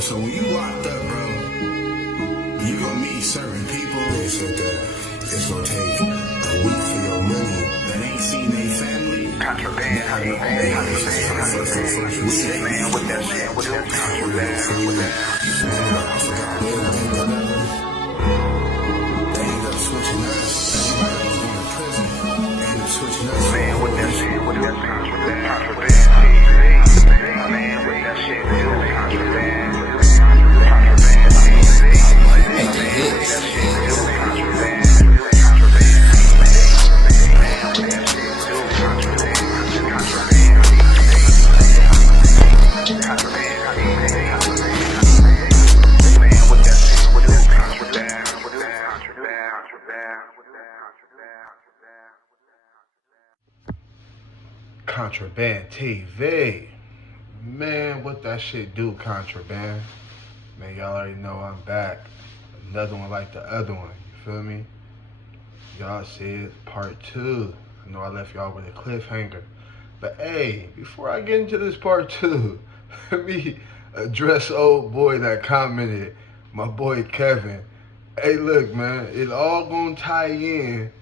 so when you locked up, bro, you gonna meet certain people. They said that it's gonna take a week for your money that ain't seen their family. Contraband, how you say, man, with that shit, with that contraband, with that. I forgot they ended up switching us. Everybody was going to prison. They ended up switching us. Man, with that shit, with that contraband, man, with that shit, with that contraband, Contraband TV. Man, what that shit do, Contraband? Man, y'all already know I'm back. Another one like the other one, you feel me? Y'all see it, part 2. I know I left y'all with a cliffhanger. But hey, before I get into this part 2, let me address old boy that commented, my boy Kevin. Hey, look, man, it all gonna tie in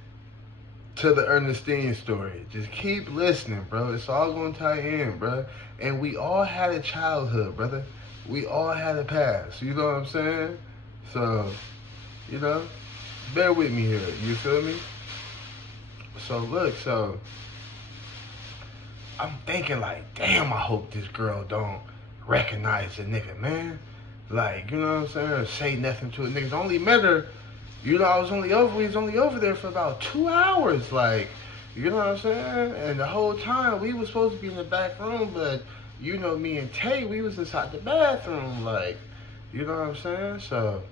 to the Ernestine story. Just keep listening, bro. It's all gonna tie in, bro. And we all had a childhood, brother. We all had a past. You know what I'm saying? So, you know, bear with me here. You feel me? So look, so I'm thinking like, damn, I hope this girl don't recognize the nigga, man. Like, you know what I'm saying? Or say nothing to a nigga. Only met her. You know, we was only over there for about 2 hours, like, you know what I'm saying? And the whole time, we was supposed to be in the back room, but, you know, me and Tay, we was inside the bathroom, like, you know what I'm saying? So,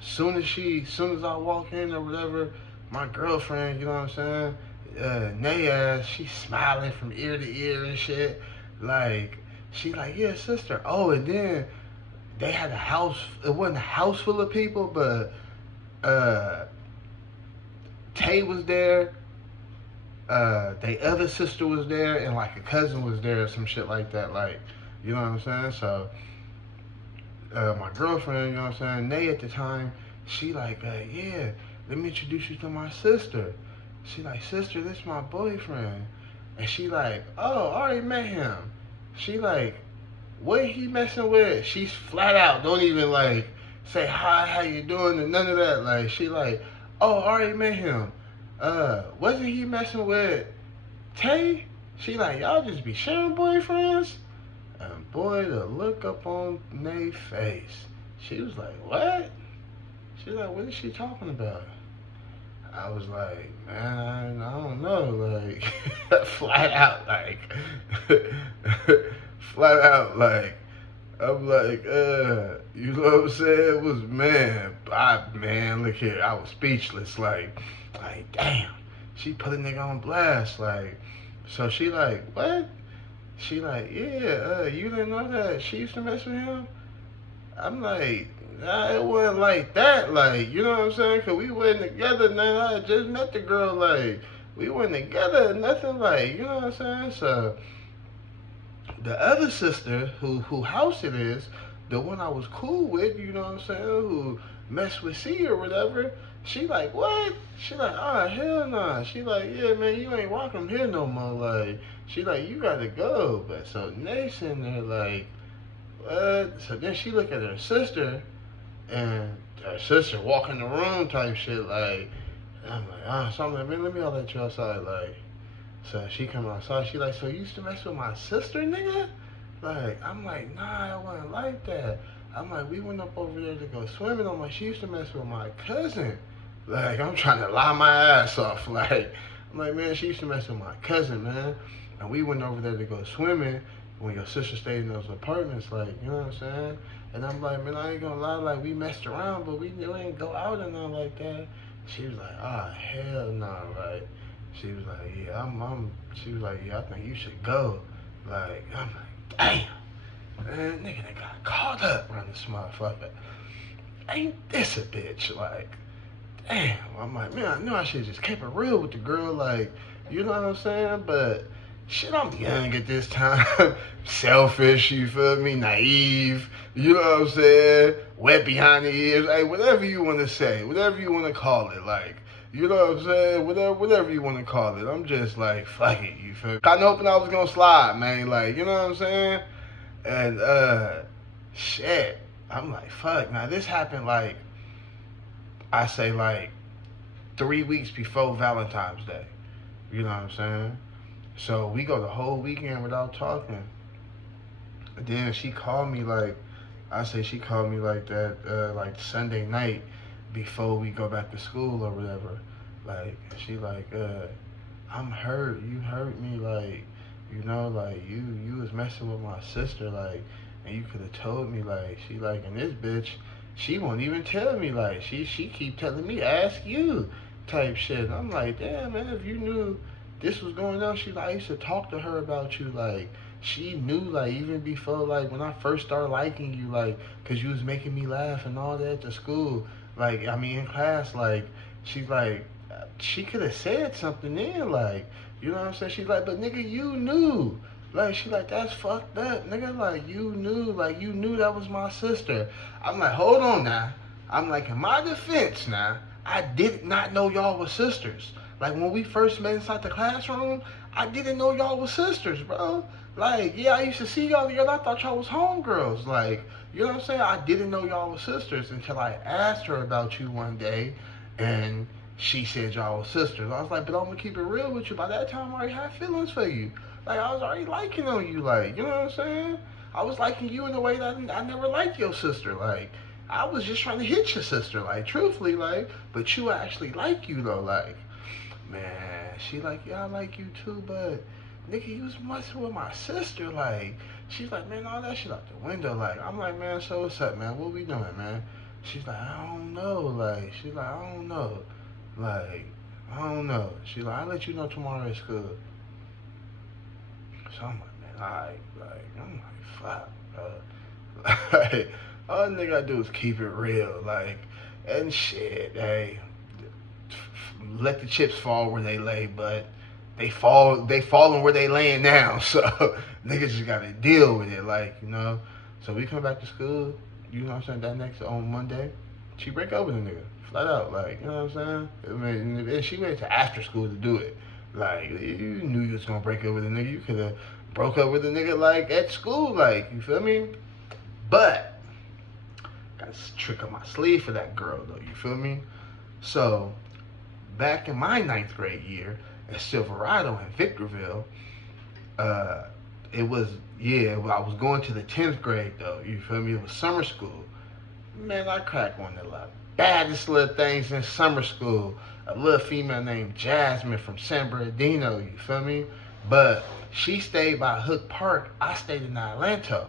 soon as I walk in or whatever, my girlfriend, you know what I'm saying? Nae, she's smiling from ear to ear and shit, like, she like, yeah, sister. Oh, and then they had a house, it wasn't a house full of people, but Tay was there, their other sister was there, and like a cousin was there or some shit like that, like, you know what I'm saying? So, my girlfriend, you know what I'm saying, Nae at the time, she like, yeah, let me introduce you to my sister. She like, sister, this is my boyfriend. And she like, oh, I already met him. She like, what he messing with? She's flat out, don't even like say hi, how you doing, and none of that. Like, she like, oh, I already met him. Wasn't he messing with Tay? She like, y'all just be sharing boyfriends? And boy, the look up on Nae's face. She was like, what? She like, what is she talking about? I was like, man, I don't know, like, flat out, like, flat out, like, I'm like, you know what I'm saying? It was, man, look here, I was speechless, like, damn, she put a nigga on blast, like, so she like, what? She like, yeah, you didn't know that she used to mess with him? I'm like, nah, it wasn't like that, like, you know what I'm saying? Cause we wasn't together, man. I had just met the girl, like, we weren't together, nothing, like, you know what I'm saying? So, the other sister, who house it is, the one I was cool with, you know what I'm saying, who messed with C or whatever, she like, what? She like, oh, hell nah. She like, yeah, man, you ain't welcome here no more, like, she like, you gotta go. But so Nae sitting there like, what? So then she look at her sister, and her sister walk in the room type shit, like, and I'm like, so I'm like, man, let me all let you outside, like, so she come outside, she like, so you used to mess with my sister, nigga? Like, I'm like, nah, it wasn't like that. I'm like, we went up over there to go swimming. I'm like, she used to mess with my cousin. Like, I'm trying to lie my ass off, like, I'm like, man, she used to mess with my cousin, man. And we went over there to go swimming when your sister stayed in those apartments, like, you know what I'm saying? And I'm like, man, I ain't gonna lie, like, we messed around, but we didn't go out and nothing like that. She was like, hell nah, like, she was like, yeah, she was like, yeah, I think you should go. Like, I'm like, damn, man, nigga, they got caught up around this motherfucker. Ain't this a bitch, like, damn. I'm like, man, I knew I should just keep it real with the girl, like, you know what I'm saying? But shit, I'm young at this time. Selfish, you feel me? Naive, you know what I'm saying? Wet behind the ears, hey, whatever you want to say, whatever you want to call it, like, you know what I'm saying? Whatever you want to call it. I'm just like, fuck it, you feel me? Kinda hoping I was gonna slide, man, like, you know what I'm saying? And, shit, I'm like, fuck, now this happened like, I say like 3 weeks before Valentine's Day. You know what I'm saying? So we go the whole weekend without talking. And then she called me like, she called me like that, like Sunday night before we go back to school or whatever. Like, she like, I'm hurt. You hurt me. Like, you know, like you was messing with my sister. Like, and you could have told me. Like, she like, and this bitch, she won't even tell me. Like, she keep telling me, ask you, type shit. And I'm like, damn, man, if you knew this was going on, she like, I used to talk to her about you. Like, she knew, like, even before, like, when I first started liking you, like, cause you was making me laugh and all that to school. Like, I mean, in class, like, she's like, she could have said something then, like, you know what I'm saying? She's like, but nigga, you knew. Like, she like, that's fucked up, nigga. Like, you knew that was my sister. I'm like, hold on now. I'm like, in my defense now, I did not know y'all were sisters. Like, when we first met inside the classroom, I didn't know y'all were sisters, bro. Like, yeah, I used to see y'all together. I thought y'all was homegirls. Like, you know what I'm saying? I didn't know y'all were sisters until I asked her about you one day, and she said y'all were sisters. I was like, but I'm gonna keep it real with you. By that time, I already had feelings for you. Like, I was already liking on you. Like, you know what I'm saying? I was liking you in a way that I never liked your sister. Like, I was just trying to hit your sister. Like, truthfully, like, but you actually like you though. Like, man, she like, yeah, I like you too, but nigga, you was messing with my sister. Like, she's like, man, all that shit out the window. Like, I'm like, man, so what's up, man? What we doing, man? She's like, I don't know. Like, she's like, I don't know. Like, I don't know. She's like, I'll let you know tomorrow at school. So I'm like, man, alright. Like, I'm like, fuck, bro. Like, all nigga I do is keep it real. Like, and shit, hey, let the chips fall where they lay, but they falling where they laying now. So niggas just gotta deal with it, like, you know. So we come back to school, you know what I'm saying, that next on Monday, she break up with a nigga, flat out, like, you know what I'm saying? And she went to after school to do it. Like, you knew you was gonna break up with a nigga. You could have broke up with a nigga, like, at school, like, you feel me? But got a trick up my sleeve for that girl, though, you feel me? So back in my 9th grade year at Silverado in Victorville, it was, I was going to the 10th grade, though, you feel me? It was summer school. Man, I cracked one of the baddest little things in summer school. A little female named Jasmine from San Bernardino, you feel me? But she stayed by Hook Park. I stayed in Atlanta.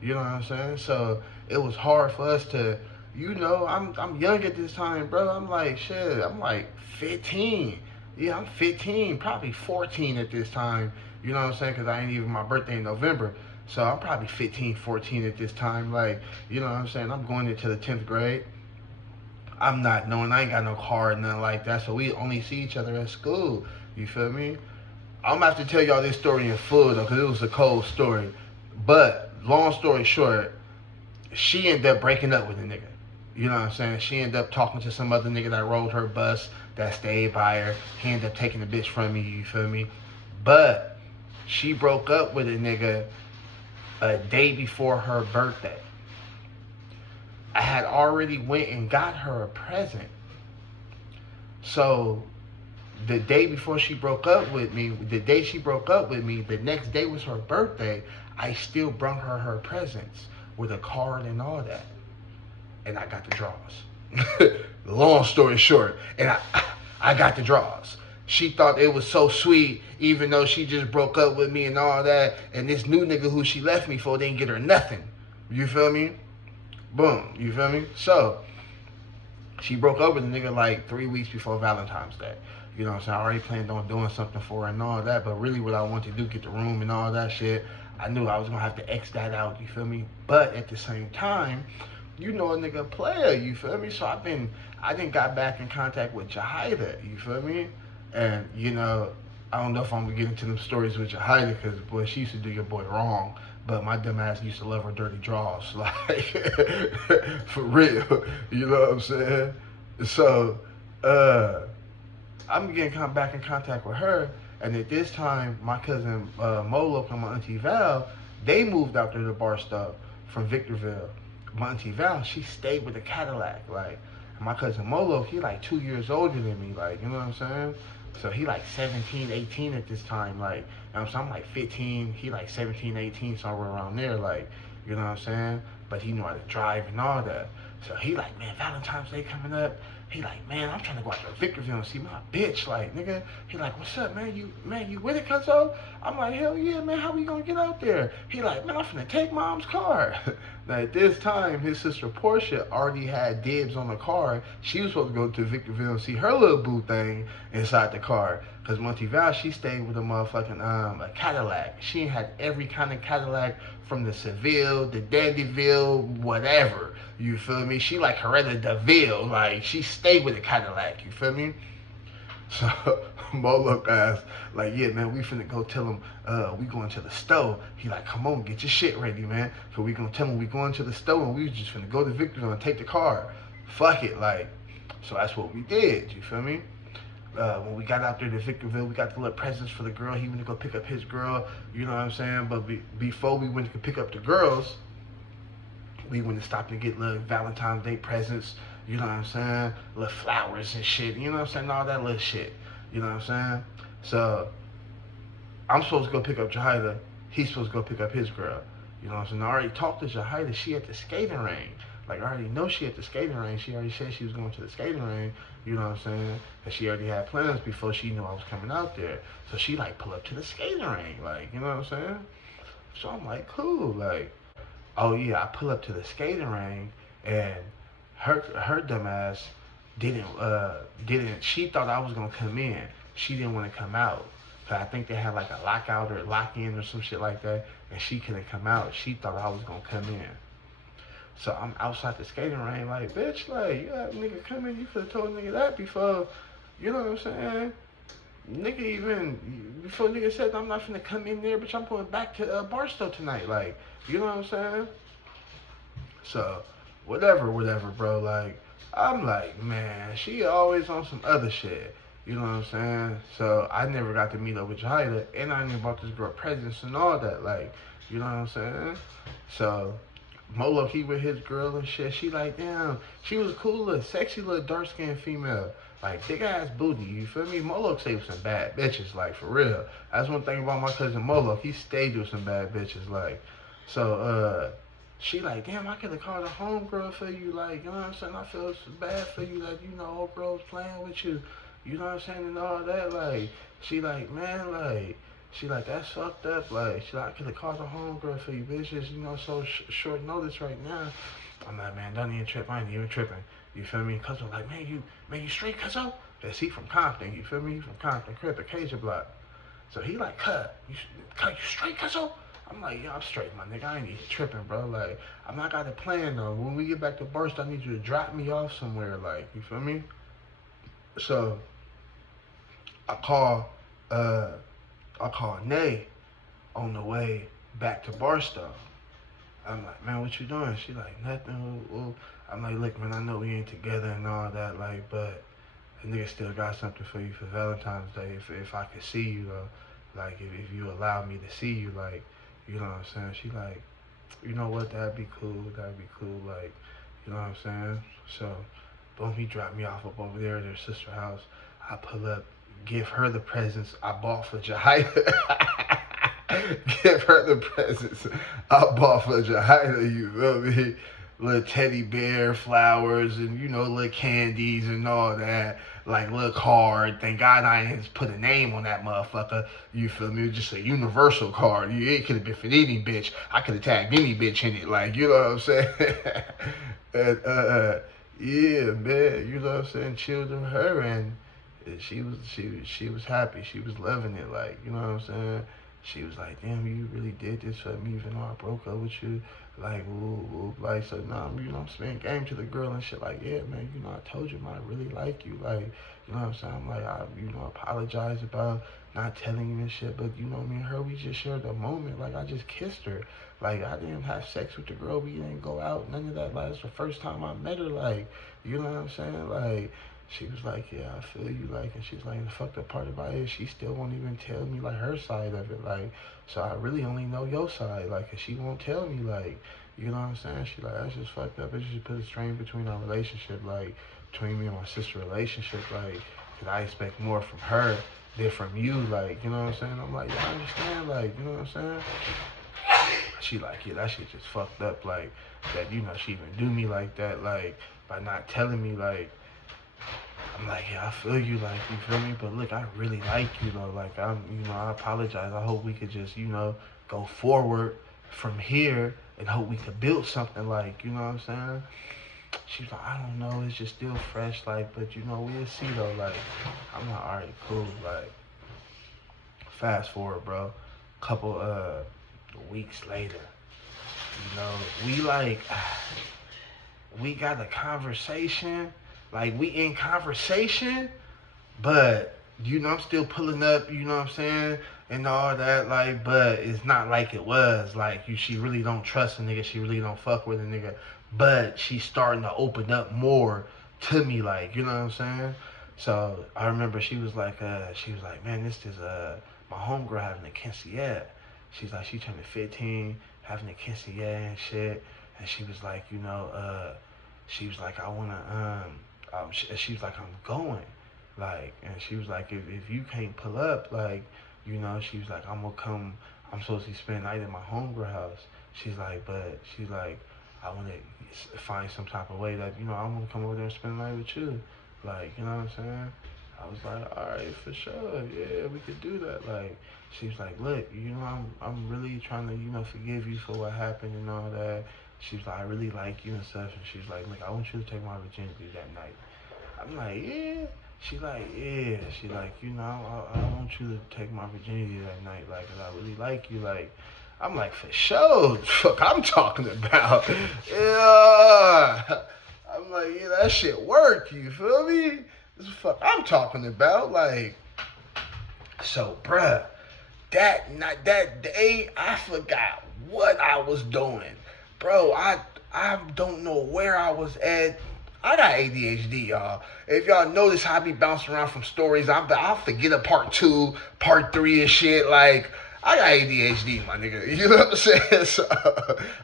You know what I'm saying? So it was hard for us to, you know, I'm young at this time, bro. I'm like, shit, I'm like 15. Yeah, I'm 15, probably 14 at this time. You know what I'm saying? Because I ain't even my birthday in November. So I'm probably 15, 14 at this time. Like, you know what I'm saying? I'm going into the 10th grade. I'm not knowing, I ain't got no car or nothing like that. So we only see each other at school. You feel me? I'm going to have to tell y'all this story in full, though, because it was a cold story. But, long story short, she ended up breaking up with a nigga. You know what I'm saying? She ended up talking to some other nigga that rode her bus, that stayed by her. He ended up taking the bitch from me, you feel me? But she broke up with a nigga a day before her birthday. I had already went and got her a present. So the day before she broke up with me, the next day was her birthday, I still brought her presents with a card and all that. And I got the draws. Long story short, and I got the draws. She thought it was so sweet, even though she just broke up with me and all that, and this new nigga who she left me for didn't get her nothing. You feel me? Boom, you feel me? So, she broke up with a nigga like 3 weeks before Valentine's Day. You know what I'm saying? I already planned on doing something for her and all that, but really what I wanted to do, get the room and all that shit, I knew I was going to have to X that out, you feel me? But at the same time, you know a nigga player, you feel me? So I didn't got back in contact with Jahida, you feel me? And, you know, I don't know if I'm gonna get into them stories with Jahida, because boy, she used to do your boy wrong. But my dumb ass used to love her dirty draws, like for real. You know what I'm saying? So, I'm getting back in contact with her, and at this time, my cousin Molo and my auntie Val, they moved out there to Barstow from Victorville. My auntie Val, she stayed with a Cadillac, like. My cousin Molo, he like 2 years older than me, like, you know what I'm saying? So he like 17, 18 at this time, like, you know what I'm saying? I'm like 15, he like 17, 18, somewhere around there, like, you know what I'm saying? But he knew how to drive and all that. So he like, man, Valentine's Day coming up. He like, man, I'm trying to go out to Victorville and see my bitch, like, nigga. He like, what's up, man? You with it, cuzzo? I'm like, hell yeah, man, how we gonna get out there? He like, man, I'm finna take mom's car. Now at this time, his sister Portia already had dibs on the car. She was supposed to go to Victorville and see her little boo thing inside the car. Cause Monty Val, she stayed with a motherfucking a Cadillac. She had every kind of Cadillac, from the Seville, the Dandyville, whatever. You feel me? She like Heretta DeVille. Like, she stayed with a Cadillac. You feel me? So Molo asked, like, yeah, man, we finna go tell him we going to the store. He like, come on, get your shit ready, man. So we gonna tell him we going to the store, and we was just finna go to Victorville and take the car. Fuck it, like. So that's what we did. You feel me? When we got out there to Victorville, we got the little presents for the girl. He went to go pick up his girl, you know what I'm saying? But before we went to pick up the girls, we went to stop and get little Valentine's Day presents, you know what I'm saying? Little flowers and shit, you know what I'm saying? All that little shit, you know what I'm saying? So, I'm supposed to go pick up Jahida. He's supposed to go pick up his girl, you know what I'm saying? I already talked to Jahida. She at the skating range. Like, I already know she at the skating range. She already said she was going to the skating range, you know what I'm saying? And she already had plans before she knew I was coming out there. So she like pull up to the skating range, like, you know what I'm saying? So I'm like, cool, like, oh yeah, I pull up to the skating range, and her dumb ass didn't, she thought I was gonna come in. She didn't want to come out. So I think they had like a lockout or lock-in or some shit like that, and she couldn't come out. She thought I was gonna come in. So I'm outside the skating range like, bitch, like, you had a nigga come in, you could have told a nigga that before, you know what I'm saying? Nigga even, before nigga said, I'm not finna come in there, bitch, I'm going back to Barstow tonight, like, you know what I'm saying? So, whatever, bro, like, I'm like, man, she always on some other shit, you know what I'm saying? So, I never got to meet up with Jahida, and I even bought this girl presents and all that, like, you know what I'm saying? So, Molo, he with his girl and shit. She like, damn, she was a cool little, sexy little dark-skinned female. Like, big-ass booty, you feel me? Molo stayed with some bad bitches, like, for real. That's one thing about my cousin Molo. He stayed with some bad bitches, like. So, she like, damn, I could have called a homegirl for you, like, you know what I'm saying? I feel so bad for you, like, you know, old girl's playing with you. You know what I'm saying? And all that, like, she like, man, like, she like, that's fucked up, like, she like, I could have called a homegirl for you bitches, you know, so short notice right now. I'm like, man, don't even trip, I ain't even tripping, you feel me? Cuzzo like, man, you straight, cuzzo? Cause he from Compton, you feel me? He from Compton, crib, Acacia Block. So he like, cut, you straight, cuzzo? I'm like, yeah, I'm straight, my nigga, I ain't even tripping, bro, like, I'm not got a plan, though. When we get back to Burst, I need you to drop me off somewhere, like, you feel me? So, I call Nae on the way back to Barstow. I'm like, man, what you doing? She like, nothing. Well, I'm like, look, man, I know we ain't together and all that, like, but a nigga still got something for you for Valentine's Day. If I could see you, like, if you allow me to see you, like, you know what I'm saying? She like, you know what? That'd be cool. Like, you know what I'm saying? So, boom, he dropped me off up over there at their sister house. I pull up, give her the presents I bought for Jahida. Give her the presents I bought for Jahida, you feel me? Little teddy bear, flowers, and, you know, little candies and all that. Like, little card. Thank God I ain't put a name on that motherfucker. You feel me? It was just a universal card. It could have been for any bitch. I could have tagged any bitch in it. Like, you know what I'm saying? And, yeah, man, you know what I'm saying? Chilled with her, and she was happy. She was loving it, like, you know what I'm saying? She was like, damn, you really did this for me even though I broke up with you. Like, ooh, like, so now, I'm spitting game to the girl and shit. Like, yeah, man, I told you, man, I really like you. Like, you know what I'm saying? I'm like, I apologize about not telling you and shit. But, me and her, we just shared a moment. Like, I just kissed her. Like, I didn't have sex with the girl. We didn't go out, none of that. Like, it's the first time I met her. Like, you know what I'm saying? Like, she was like, yeah, I feel you, like, and she's like, the fucked up part about it, she still won't even tell me, like, her side of it, like, so I really only know your side, like, and she won't tell me, like, you know what I'm saying? She like, that's just fucked up. It just put a strain between our relationship, like, between me and my sister relationship, like, cause I expect more from her than from you, like, you know what I'm saying? I'm like, yeah, I understand, like, you know what I'm saying? She like, yeah, that shit just fucked up, like, that, she even do me like that, like, by not telling me, like, I'm like, yeah, I feel you, like, you feel me? But look, I really like you, though. Like, I apologize. I hope we could just, go forward from here and hope we could build something, like, you know what I'm saying? She's like, I don't know, it's just still fresh, like, but, we'll see, though, like, I'm like, all right, cool, like, fast forward, bro, couple, weeks later, we got a conversation. Like, we in conversation, but, I'm still pulling up, you know what I'm saying, and all that, like, but it's not like it was. Like, she really don't trust a nigga. She really don't fuck with a nigga. But she's starting to open up more to me, like, you know what I'm saying? So, I remember she was like, man, this is, my homegirl having a quinceañera. She's like, she turning 15, having a quinceañera and shit. And she was like, she was like, I want to, she was like, I'm going, like, and she was like, if you can't pull up, like, she was like, I'm gonna come, I'm supposed to spend the night at my homegirl house. She's like, I want to find some type of way that, I want to come over there and spend the night with you, like, you know what I'm saying? I was like, all right, for sure, yeah, we could do that. Like, she was like, look, I'm really trying to, forgive you for what happened and all that. She was like, I really like you and stuff. And she's like, look, I want you to take my virginity that night. I'm like, yeah. She's like, yeah. She's like, I want you to take my virginity that night, like, 'cause I really like you, like. I'm like, for sure. Fuck, I'm talking about. Yeah. I'm like, yeah, that shit work. You feel me? This is fuck I'm talking about. Like, so, bruh, that day, I forgot what I was doing. Bro, I don't know where I was at. I got ADHD, y'all. If y'all notice how I be bouncing around from stories, I'll forget a part 2, part 3 and shit. Like, I got ADHD, my nigga. You know what I'm saying? So,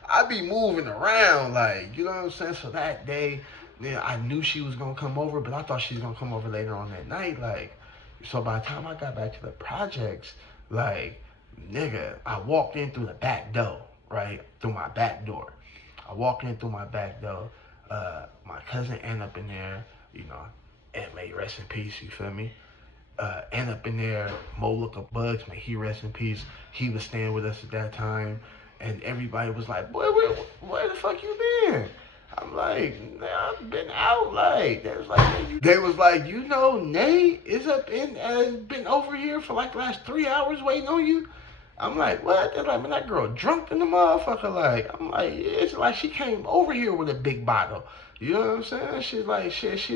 I be moving around, like, you know what I'm saying? So that day, yeah, I knew she was going to come over, but I thought she was going to come over later on that night. Like, so by the time I got back to the projects, like, nigga, I walked in through the back door, right? Through my back door. I walked in through my back door. My cousin end up in there, and may rest in peace, you feel me? End up in there, Mo Look Up Bugs, may he rest in peace. He was staying with us at that time, and everybody was like, boy, where the fuck you been? I'm like, nah, I've been out, like, they was like, Nate is been over here for like the last 3 hours waiting on you. I'm like, what? They're like, man, that girl drunk in the motherfucker. Like, I'm like, yeah, it's like she came over here with a big bottle. You know what I'm saying? She's like,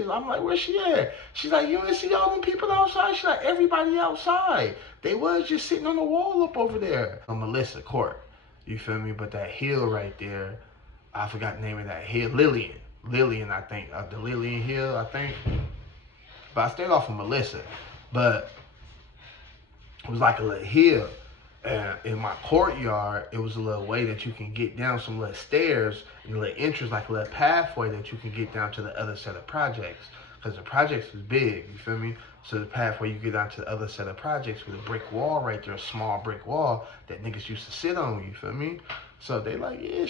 I'm like, where's she at? She's like, you didn't see all them people outside? She's like, everybody outside. They was just sitting on the wall up over there. On Melissa Court. You feel me? But that hill right there, I forgot the name of that hill. Lillian, I think. The Lillian Hill, I think. But I stayed off of Melissa. But it was like a little hill. And in my courtyard, it was a little way that you can get down some little stairs and a little entrance, like a little pathway that you can get down to the other set of projects. Because the projects was big, you feel me? So the pathway you get down to the other set of projects with a brick wall right there, a small brick wall that niggas used to sit on, you feel me? So they like, yeah,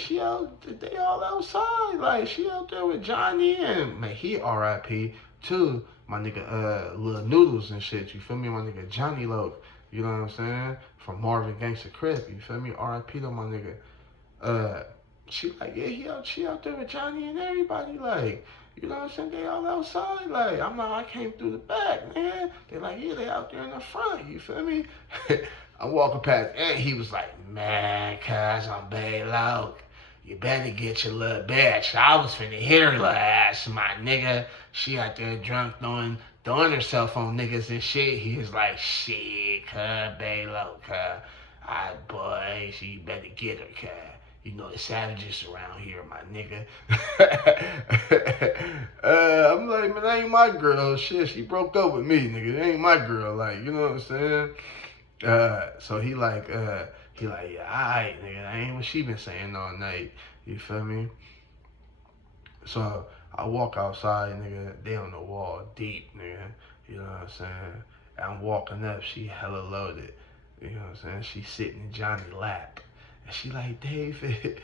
they all outside. Like, she out there with Johnny and, man, he R.I.P. too. My nigga, Lil Noodles and shit, you feel me? My nigga Johnny Loke. You know what I'm saying? From Marvin Gangsta Crip, you feel me? R.I.P. to my nigga. She like, yeah, she out there with Johnny and everybody, like, you know what I'm saying? They all outside, like, I'm like, I came through the back, man. They like, yeah, they out there in the front, you feel me? I'm walking past, and he was like, man, cuz I'm Baylow. You better get your little bitch. I was finna hit her little ass, my nigga. She out there drunk throwing herself on niggas and shit. He was like, shit, cuz, Baylow, cuz. Alright, boy, she better get her, cuz. You know the savages around here, my nigga. I'm like, man, that ain't my girl. Shit, she broke up with me, nigga. It ain't my girl. Like, you know what I'm saying? So he like, yeah, alright, nigga, that ain't what she been saying all night. You feel me? So I walk outside, nigga, they on the wall deep, nigga. You know what I'm saying? I'm walking up, she hella loaded. You know what I'm saying? She sitting in Johnny's lap. And she like, David.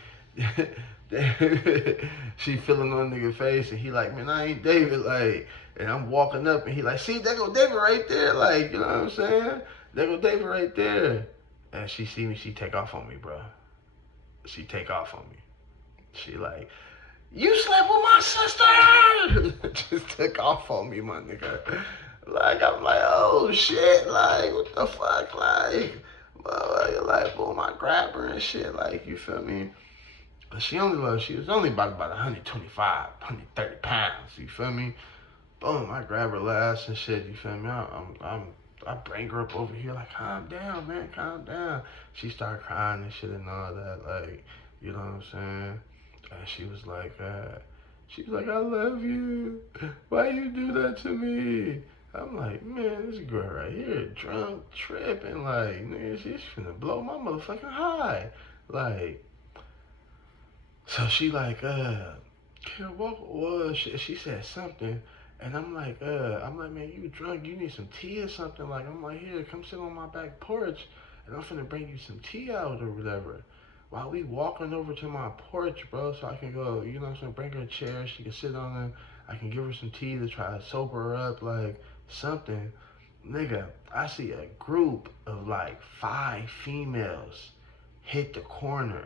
David. She feeling on nigga face, and he like, man, I ain't David. Like, and I'm walking up, and he like, see, there go David right there. Like, you know what I'm saying? There go David right there. And she see me, she take off on me, bro. She take off on me. She like, you slept with my sister. Just took off on me, my nigga. Like, I'm like, oh shit, like, what the fuck, like, boom, I grab her and shit, like, you feel me? But she was only about 125, 130 pounds, you feel me? Boom, I grab her last and shit, you feel me? I bring her up over here, like, calm down, man, calm down. She started crying and shit and all that, like, you know what I'm saying? And she was like, I love you. Why you do that to me? I'm like, man, this girl right here, drunk, tripping, like, nigga, she's finna blow my motherfucking high. Like, so she like, Carol, what was she said something, and I'm like, man, you drunk, you need some tea or something. Like, I'm like, here, come sit on my back porch, and I'm finna bring you some tea out or whatever. While we walking over to my porch, bro, so I can go, you know what I'm saying, bring her a chair, she can sit on it, I can give her some tea to try to sober her up, like, something. Nigga, I see a group of, like, 5 females hit the corner.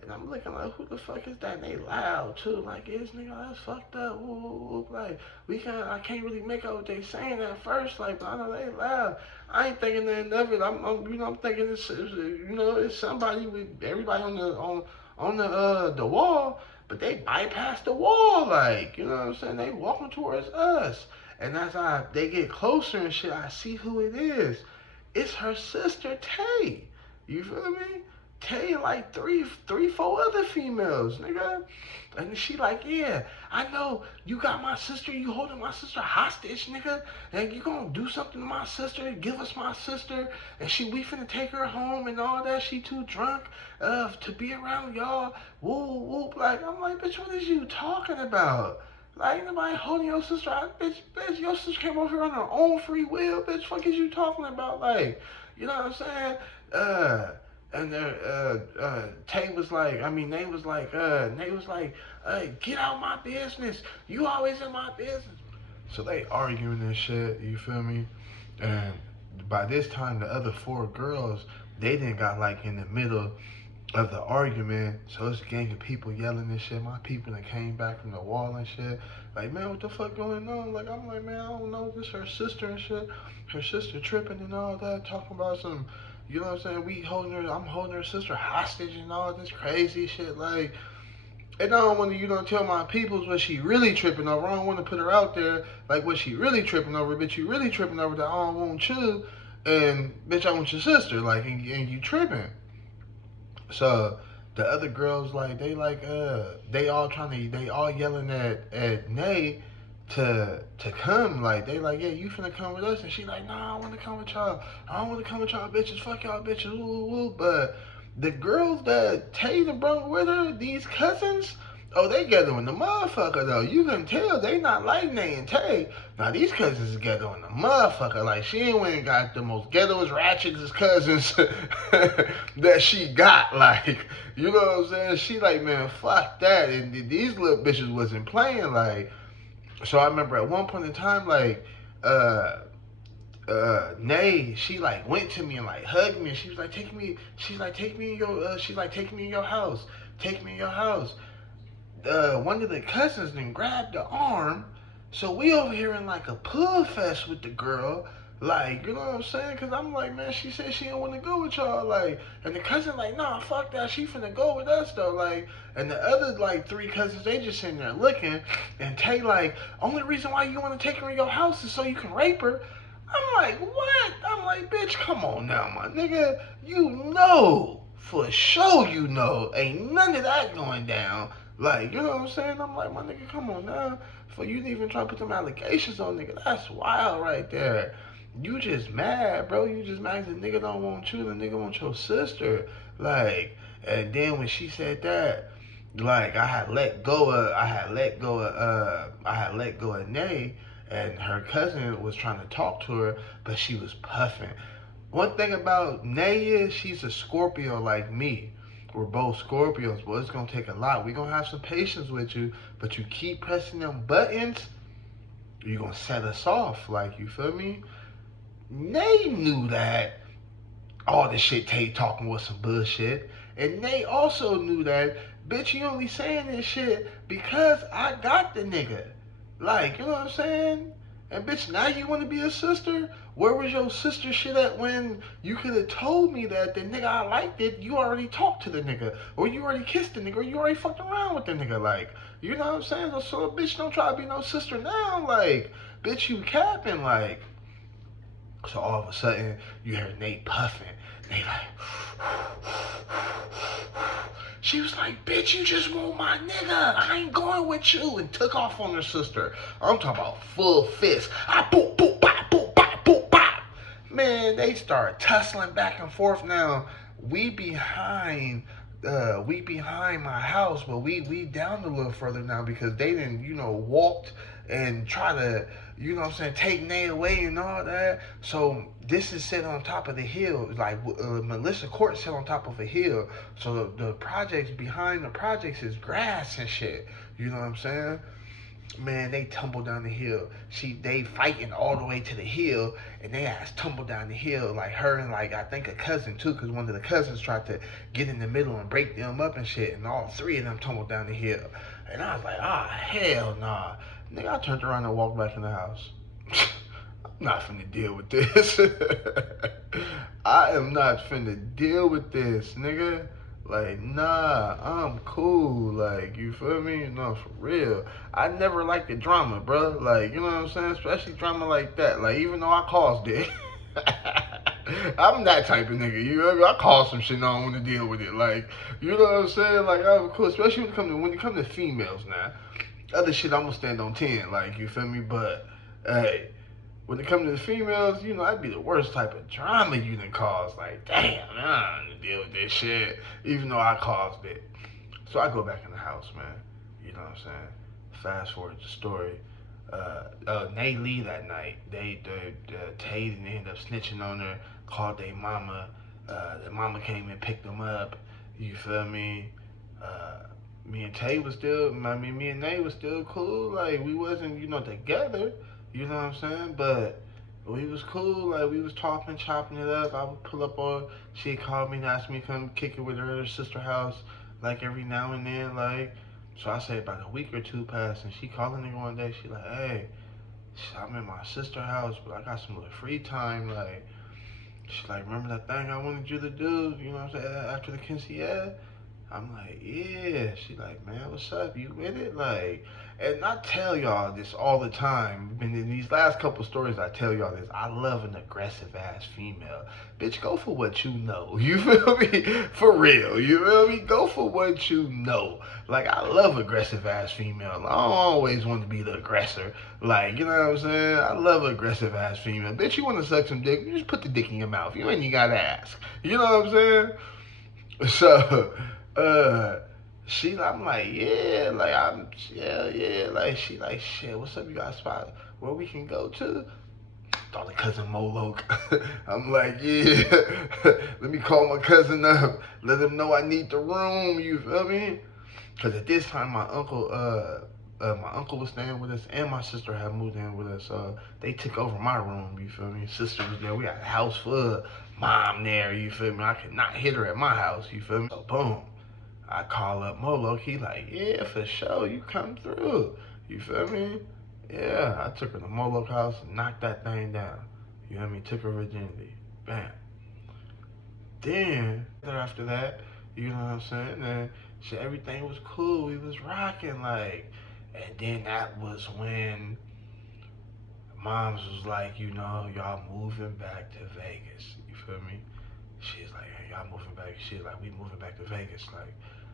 And I'm looking like, who the fuck is that? And they loud, too. Like, yes, nigga, that's fucked up. Woo. Like, I can't really make out what they saying at first. Like, but I know they loud. I ain't thinking nothing of it. I'm thinking it's somebody with everybody on the wall. But they bypassed the wall, like, you know what I'm saying? They walking towards us. And as they get closer and shit, I see who it is. It's her sister, TAE. You feel me? TAE and like three, 4 other females, nigga. And she like, yeah, I know you got my sister, you holding my sister hostage, nigga. And you gonna do something to my sister, give us my sister, and we finna take her home and all that. She too drunk to be around y'all. Whoop. Like, I'm like, bitch, what is you talking about? Like, ain't nobody holding your sister. Bitch, your sister came over here on her own free will, bitch. Fuck is you talking about? Like, you know what I'm saying? And Nate was like, get out my business. You always in my business. So they arguing and shit, you feel me? And by this time, the other 4 girls, they didn't got like in the middle of the argument. So it's a gang of people yelling and shit. My people that came back from the wall and shit. Like, man, what the fuck going on? Like, I'm like, man, I don't know. This her sister and shit. Her sister tripping and all that, talking about some, you know what I'm saying? I'm holding her sister hostage and all this crazy shit. Like, and I don't want to, tell my peoples what she really tripping over. I don't want to put her out there like what she really tripping over. Bitch, you really tripping over that I don't want you. And, bitch, I want your sister. Like, and you tripping. So, the other girls, like, they all yelling at Nae to come, like, they like, yeah, you finna come with us, and she like, nah, I want to come with y'all, bitches, fuck y'all bitches, woo. But the girls that TAE done brought with her, these cousins, oh, they ghettoing the motherfucker, though. You can tell they not like Nae and TAE. Now, these cousins is ghettoing the motherfucker. Like, she ain't went and got the most ghettoest, ratchetest cousins that she got. Like, you know what I'm saying? She like, man, fuck that. And these little bitches wasn't playing, like. So I remember at one point in time, like, Nae, she like went to me and like hugged me, and she was like, take me in your house. Take me in your house. One of the cousins then grabbed the arm, so we over here in like a pull fest with the girl. Like, you know what I'm saying? Because I'm like, man, she said she didn't want to go with y'all. Like, and the cousin, like, nah, fuck that. She finna go with us, though. Like, and the other, like, 3 cousins, they just sitting there looking. And Tay, like, only reason why you want to take her in your house is so you can rape her. I'm like, what? I'm like, bitch, come on now, my nigga. You know, for sure you know, ain't none of that going down. Like, you know what I'm saying? I'm like, my nigga, come on now. For you to even try to put them allegations on nigga, that's wild right there. You just mad, bro. You just mad because the nigga don't want you, the nigga want your sister. Like, and then when she said that, like, I had let go of Nay, and her cousin was trying to talk to her, but she was puffing. One thing about Nay is she's a Scorpio like me. We're both Scorpios, but it's gonna take a lot. We're gonna have some patience with you, but you keep pressing them buttons, you're gonna set us off. Like, you feel me? Nay knew that all the shit Tay talking was some bullshit. And Nay also knew that, bitch, you only saying this shit because I got the nigga. Like, you know what I'm saying? And bitch, now you want to be a sister? Where was your sister shit at when you could have told me that the nigga I liked it, you already talked to the nigga, or you already kissed the nigga, or you already fucked around with the nigga? Like, you know what I'm saying? So bitch, don't try to be no sister now. Like, bitch, you capping. Like, so all of a sudden, you hear Nate puffing. Nate like, she was like, bitch, you just want my nigga. I ain't going with you. And took off on her sister. I'm talking about full fist. I boop, boop, bop, boop, bop, boop, bop. Man, they start tussling back and forth now. We behind my house, but we down a little further now because they didn't, walked and try to, take Nate away and all that. So this is set on top of the hill, like Melissa Court set on top of a hill. So the projects behind the projects is grass and shit. You know what I'm saying? Man, they tumble down the hill. They fighting all the way to the hill, and they ass tumble down the hill, like her and like I think a cousin too, because one of the cousins tried to get in the middle and break them up and shit, and all 3 of them tumbled down the hill. And I was like, hell nah. Nigga, I turned around and walked back in the house. I'm not finna deal with this. I am not finna deal with this, nigga. Like, nah, I'm cool. Like, you feel me? No, for real. I never liked the drama, bro. Like, you know what I'm saying? Especially drama like that. Like, even though I caused it. I'm that type of nigga. You know, I caused some shit and I don't want to deal with it. Like, you know what I'm saying? Like, I'm cool. Especially when it comes to females now. Other shit, I'm gonna stand on 10. Like, you feel me? But, hey, when it comes to the females, I'd be the worst type of drama you done caused. Like, damn, I don't want to deal with this shit, even though I caused it. So I go back in the house, man. You know what I'm saying? Fast forward the story. They leave that night. They ended up snitching on her, called their mama. Their mama came and picked them up. You feel me? Me and Nate was still cool. Like, we wasn't, together. You know what I'm saying? But we was cool. Like, we was talking, chopping it up. I would pull up on. She called me and asked me to come kick it with her sister house, like, every now and then. Like, so I say about a week or 2 passed, and she calling me one day. She like, hey, I'm in my sister house, but I got some little free time. Like, she like, remember that thing I wanted you to do? You know what I'm saying? After the quinceañera? I'm like, yeah. She like, man, what's up? You with it? Like, and I tell y'all this all the time. And in these last couple stories, I tell y'all this. I love an aggressive ass female. Bitch, go for what you know. You feel me? For real. You feel me? Go for what you know. Like, I love aggressive ass female. I don't always want to be the aggressor. Like, you know what I'm saying? I love aggressive ass female. Bitch, you want to suck some dick? You just put the dick in your mouth. You ain't even gotta ask. You know what I'm saying? So, I'm like, yeah, like, like, she like, shit, what's up, you got a spot where we can go to? Thought the cousin Molo. I'm like, yeah, let me call my cousin up, let him know I need the room, you feel me? Because at this time, my uncle was staying with us, and my sister had moved in with us. They took over my room, you feel me? Sister was there, we had a house full of mom there, you feel me? I could not hit her at my house, you feel me? So boom, I call up Molo. He like, yeah, for sure, you come through. You feel me? Yeah, I took her to Molo's house and knocked that thing down. You know what I mean? Took her virginity. Bam. Then, after that, you know what I'm saying? And shit, everything was cool. We was rocking, like. And then that was when Moms was like, you know, y'all moving back to Vegas. You feel me? She's like, hey, y'all moving back. She's like, we moving back to Vegas. Like,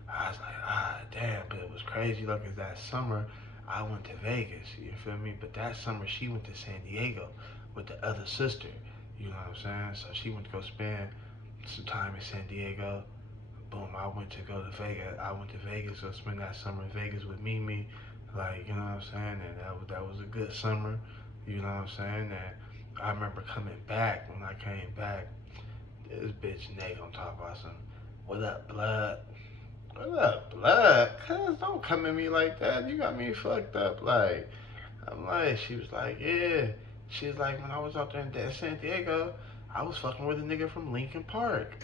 I was like, damn. But it was crazy, look, cause that summer, I went to Vegas. You feel me? But that summer, she went to San Diego with the other sister. You know what I'm saying? So she went to go spend some time in San Diego. Boom, I went to go to Vegas. I went to Vegas to spend that summer in Vegas with Mimi. Like, you know what I'm saying? And that was a good summer. You know what I'm saying? And I remember coming back. When I came back, this bitch Nate gonna talk about some, what up, blood? What up, blood? Cuz don't come at me like that. You got me fucked up. Like, I'm like, she was like, yeah. She was like, when I was out there in San Diego, I was fucking with a nigga from Lincoln Park.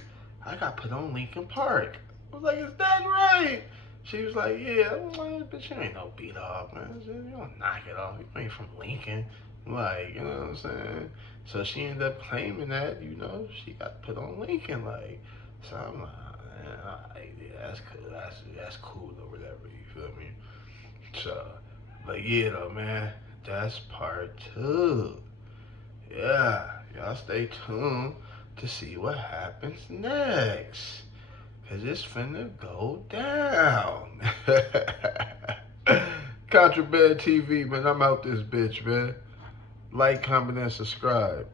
I got put on Lincoln Park. I was like, is that right? She was like, yeah. I'm like, bitch, you ain't no beat off, man. You don't knock it off. You ain't from Lincoln. Like, you know what I'm saying? So she ended up claiming that, you know, she got put on Lincoln. Like, so I'm like, man, yeah, that's cool. That's cool or whatever. You feel me? So, but yeah, though, man, that's part 2. Yeah, y'all stay tuned to see what happens next. Cause it's finna go down. Contraband TV, man. I'm out this bitch, man. Like, comment, and subscribe.